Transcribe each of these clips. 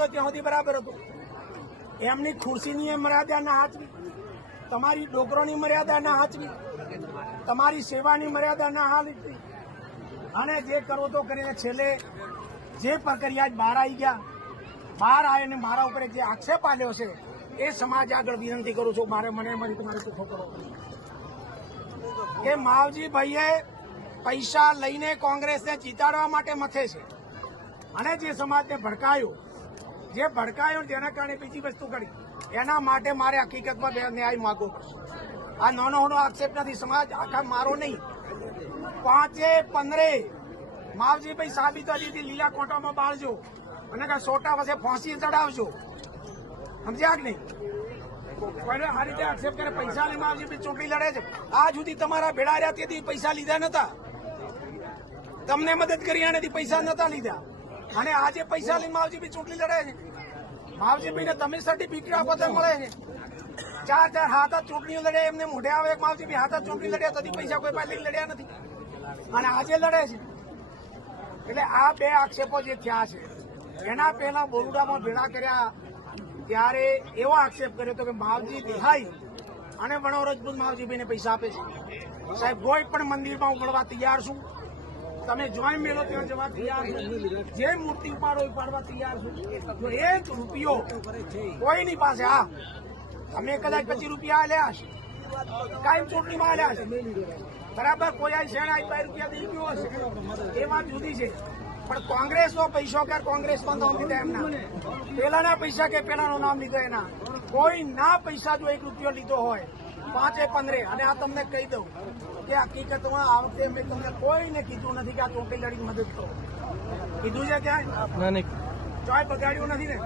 હતો ત્યાં સુધી બરાબર હતું. એમની ખુરશીની મર્યાદા ના હાચવી. તમારી ડોકરોની મર્યાદા ના હાચવી. તમારી સેવાની મર્યાદા ના હાચવી અને જે કરો તો કરીને છેલ્લે જે પ્રક્રિયા બહાર આવી ગયા, બહાર આવીને મારા ઉપર જે આક્ષેપ આવ્યો છે, એ સમાજ આગળ વિનંતી કરું છું. મારે મને મારી તમારે ચોખ્ખો કરો કે માવજી ભાઈએ પૈસા લઈને કોંગ્રેસને જીતાડવા માટે મથે છે. અને જે સમાજને ભડકાયો જે ભડકાયો તેના કારણે બીજી વસ્તુ કરી. એના માટે મારે હકીકતમાં બે ન્યાય પડશે. આ નાનો નાનો આક્ષેપ નથી, સમાજ આખા મારો નહીં. પાંચે પંદરે માવજીભાઈ સાબિત હતી લીલા કોટામાં બાળજો. અને કાંઈ સોટા પાસે ફાંસી ચડાવજો. સમજ્યા કે નહીં? આ રીતે આક્ષેપ કરે, પૈસા લઈ માવજીભાઈ ચૂંટણી લડે છે. આ સુધી તમારા ભેળા તેથી પૈસા લીધા નતા. તમને મદદ કરી આનેથી પૈસા નતા લીધા. અને આજે પૈસા લઈને માવજીભાઈ ચૂંટણી લડે છે. માવજીભાઈને તમે સર્ટિફિકેટ આપો તો મળે છે. ચાર ચાર હાથ જ ચૂંટણીઓ લડે, એમને મોઢે આવે માવજીભાઈ હાથ ચૂંટણી લડ્યા તેથી પૈસા કોઈ પાસે લડ્યા નથી. અને આજે લડે છે. એટલે આ બે આક્ષેપો જે થયા છે, એના પહેલા બોરુડામાં ભેળા કર્યા ત્યારે એવો આક્ષેપ કર્યો હતો કે માવજી દેહાઈ અને વણો રજપૂત માવજીભાઈને પૈસા આપે છે. સાહેબ, કોઈ પણ મંદિરમાં હું તૈયાર છું. તમે જોઈન મેળો ત્યાં જવા તૈયાર છું. જે મૂર્તિ ઉપાડો, ઉપાડવા તૈયાર છો. જો એક રૂપિયો કોઈની પાસે. હા. તમે કદાચ પચીસ રૂપિયા આલ્યા હશે. કાયમ ચૂંટણીમાં આલ્યા હશે. બરાબર? કોઈ આ શેણ આઈ પાંચ રૂપિયા દઈ ગયો હશે. એ વાત જુદી છે. પણ કોંગ્રેસનો પૈસો કે કોંગ્રેસમાં નામ લીધા એમના. પેલાના પૈસા કે પેલાનું નામ લીધો એના. કોઈ ના પૈસા જો એક રૂપિયો લીધો હોય પાંચે પંદરે અને આ તમને કહી દઉં કે હકીકતમાં આ વખતે મેં તમને કોઈને કીધું નથી કે આ ચૂંટણી લડી મદદ કરો. કીધું છે ક્યાંય? ચોય બગાડ્યું નથી ને.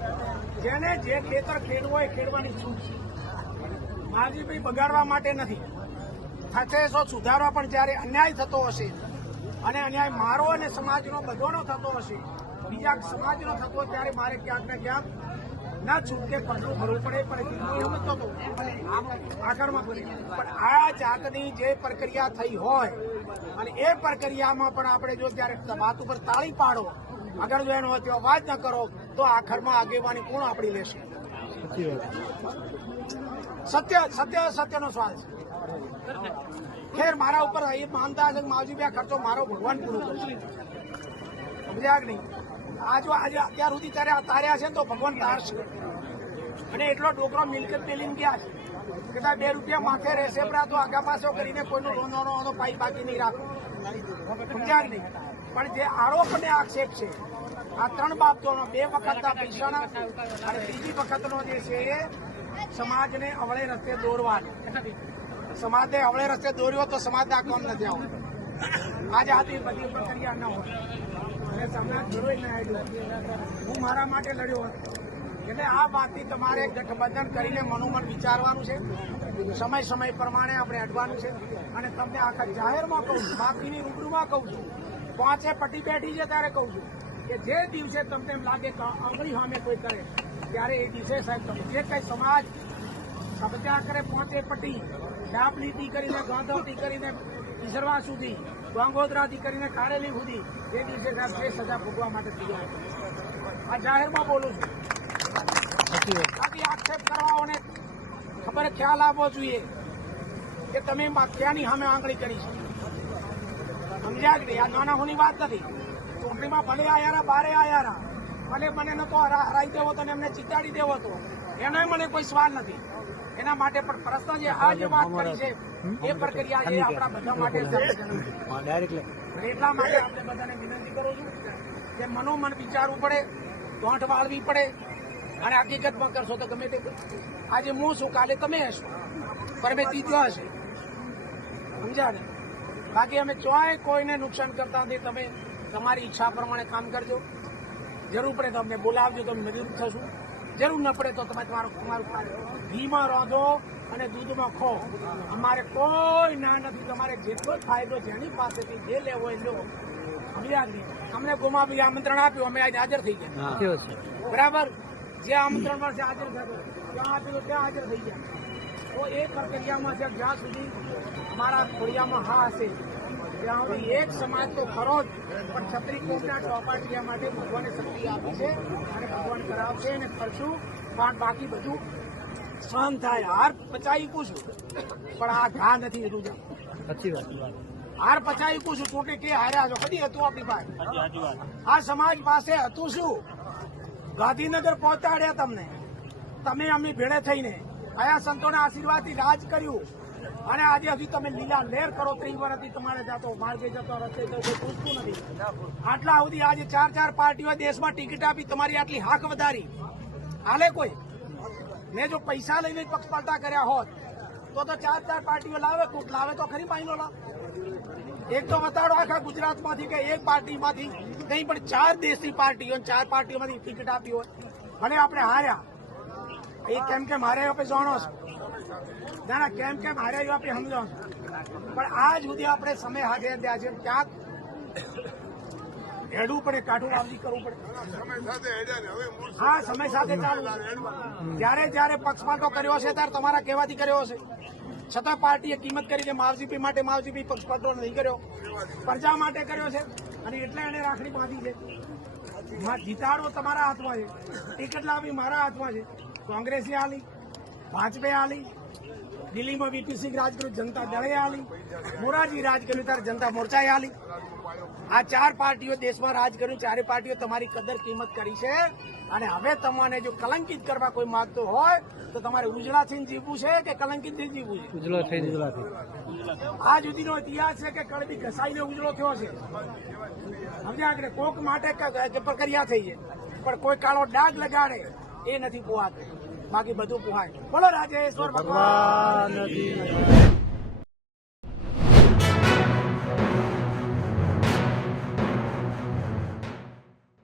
જેને જે ખેતર ખેડવું હોય ખેડવાની છૂટ છે. માજીભાઈ બગાડવા માટે નથી. થશે સો સુધારવા પણ જ્યારે અન્યાય થતો હશે અને અન્યાય મારો અને સમાજનો બધોનો થતો હશે બીજા સમાજનો થતો ત્યારે મારે ક્યાંક ને ક્યાંક ના છૂટકે પગલું ભરવું પડે પણ એવું નતો આગળમાં પણ આ જાતની જે પ્રક્રિયા થઈ હોય, અને એ પ્રક્રિયામાં પણ આપણે જો ત્યારે વાત ઉપર તાળી પાડો, આગળ જો એનો હોય વાત ન કરો, તો આખરમાં આગેવાની કોણ આપણી લેશે? સત્ય સત્ય, સત્યનો સ્વાદ ખેર, મારા ઉપર એ માનતા છે માવજી બે ખર્ચો મારો ભગવાન પૂરો કરશે. સમજ્યા કે નહીં? આ જો આજે અત્યાર સુધી તારે તાર્યા છે ને તો ભગવાન તારશે. અને એટલો ડોકરો મિલકત મેલીને ગયા છે. કે સાહેબ બે રૂપિયા માથે રહેશે, પણ તો આગા પાછો કરીને કોઈનો રોનો પાઈ બાકી નહીં રાખો. સમજ્યા નહીં. પણ જે આરોપ અને આક્ષેપ છે, આ ત્રણ બાબતોનો બે વખતના પૈસાના અને ત્રીજી વખતનો જે છે એ સમાજને અવળે રસ્તે દોરવાનો. સમાજને અવળે રસ્તે દોર્યો તો સમાજના કામ નથી આવતો. આજે આથી બધી પ્રક્રિયા ન હોય. અને સમાજ જોડો હું મારા માટે લડ્યો હતો. એટલે આ વાતથી તમારે ગઠબંધન કરીને મનોમન વિચારવાનું છે. સમય સમય પ્રમાણે આપણે અડવાનું છે. અને તમને આખા જાહેરમાં કહું છું, બાકીની રૂબરૂમાં કહું છું, પાંચે પટ્ટી બેઠી છે ત્યારે કહું છું કે જે દિવસે તમને એમ લાગે કે આંગળી સામે કોઈ કરે, ત્યારે એ દિવસે સાહેબ તમે જે કઈ સમાજ સત્યાગ્રહ પહોંચે પટી ડાબલીથી કરીને ગાંધવથી કરીને ઈસરવા સુધી, ગાંગોદરાથી કરીને કારેલી સુધી, એ દિવસે સાહેબ જે સજા ભોગવા માટે તૈયાર. આ જાહેરમાં બોલું છું. સાચી વાત આક્ષેપ કરવાઓને ખબર ખ્યાલ આપવો જોઈએ કે તમે ક્યાંની સામે આંગળી કરી છે. સમજ્યા કે આ નાના હોની વાત નથી. ચૂંટણીમાં ભલે આયારા બારે આયારા ભલે મને નતો હરા- હરાઈ દેવો તો એમને ચિતાડી દેવો તો એનો મને કોઈ સવાલ નથી. એના માટે પણ પ્રશ્ન જે આ જે વાત કરી છે એ પ્રક્રિયા છે આપણા બધા માટે એટલા માટે આપણે બધાને વિનંતી કરું છું કે મનોમન વિચારવું પડે ગાંઠ વાળવી પડે અને હકીકતમાં કરશો તો ગમે તે આજે હું છું કાલે તમે હશો. પરમેતી ત્યાં હશે. સમજ્યા ને બાકી અમે ચોય કોઈને નુકસાન કરતા નથી. તમે તમારી ઈચ્છા પ્રમાણે કામ કરજો. જરૂર પડે તો અમને બોલાવજો તો અમે મદદ થશું. જરૂર ન પડે તો તમે તમારું તમારું ઘીમાં રાંધો અને દૂધમાં ખો. અમારે કોઈ ના નથી. તમારે જેટલો ફાયદો જેની પાસેથી જે લેવો એ લો. સમજ્યા કે અમને ગુમાવી આમંત્રણ આપ્યું. અમે આજે હાજર થઈ ગયા. બરાબર? જે આમંત્રણ મળશે હાજર થતો ત્યાં આપ્યું ત્યાં હાજર થઈ ગયા. તો એ પ્રક્રિયામાં છે જ્યાં સુધી મારા ખોડિયામાં હા હશે ત્યાં સુધી એક સમાજ તો ખરો જ પણ છત્રી કોટના ચોપાટિયા માટે ભગવાને શક્તિ આપી છે અને ભગવાન કરાવશે અને કરશું. પણ બાકી બધું સહન થાય. હાર પચાવી પૂછું પણ આ ઘા નથી રૂજા સાચી વાત હાર પચાવી પૂછું ચૂંટણી કે હાર્યા છો. કદી હતું આપણી પાસે? આ સમાજ પાસે હતું શું? ગાંધીનગર પહોંચાડ્યા તમને. તમે અમે ભેળે થઈને આયા સંતોના આશીર્વાદથી રાજ કર્યું. અને આજે હજી તમે લીલા લેર કરો ત્રીસ વર્ષથી તમારે જતો માર્ગે જતો રસ્તે જતો પૂછતું નથી. આટલા સુધી આજે ચાર ચાર પાર્ટીઓ દેશમાં ટિકિટ આપી તમારી આટલી હાક વધારી. હાલે કોઈ? મેં જો પૈસા લઈને પક્ષપાલતા કર્યા હોત, તો તો ચાર ચાર પાર્ટીઓ લાવે, કોક લાવે તો ખરી પાણી લાવ એક તો બતાડો આખા ગુજરાતમાંથી કે એક પાર્ટીમાંથી નહીં, પણ ચાર દેશની પાર્ટીઓ, ચાર પાર્ટીઓમાંથી ટિકિટ આપી હોય. ભલે આપણે હાર્યા. એ કેમ કે મારે આપણે જાણો છો. ના ના, કેમ કેમ હાર્યા આપણે સમજો પણ આજ સુધી આપણે સમય હાથે ત્યાં છે. ક્યાંક હેડવું પડે કાઢું આવજી કરવું પડે. હા, સમય સાથે ચાલુ જ્યારે, જયારે પક્ષપાતો કર્યો છે ત્યારે તમારા કહેવાથી કર્યો હશે. છતાં પાર્ટીએ કિંમત કરી છે માવજીપી માટે માવજીપી પક્ષપાતો નહીં કર્યો. પ્રજા માટે કર્યો છે અને એટલે એને રાખડી બાંધી છે. જીતાડો તમારા હાથમાં છે. ટિકિટ લાવી મારા હાથમાં છે. કોંગ્રેસે આલી ભાજપે આલી. દિલ્હીમાં વીપી સિંહ કર્યું જનતા દળે આલી મોરારજી રાજ કર્યું ત્યારે જનતા મોરચાએ આલી. આ ચાર પાર્ટીઓ દેશમાં રાજ કર્યું ચારે પાર્ટીઓ તમારી કદર કિંમત કરી છે. અને હવે તમને જો કલંકિત કરવા કોઈ માંગતો હોય તો તમારે ઉજળા થઈને જીવવું છે કે કલંકિતથી જીવવું છે? ઉજળો થઈને ઉજળાથી આ જુદીનો ઇતિહાસ છે કે કળદી ઘસાઈને ઉજળો થયો છે. સમજ્યા આગળ? કોક માટે ક- ક- પ્રક્રિયા થઈ છે. પણ કોઈ કાળો ડાઘ લગાડે એ નથી પોહાતું બાકી બધું પોહાય. બોલો રાજેશ્વર ભગવાન.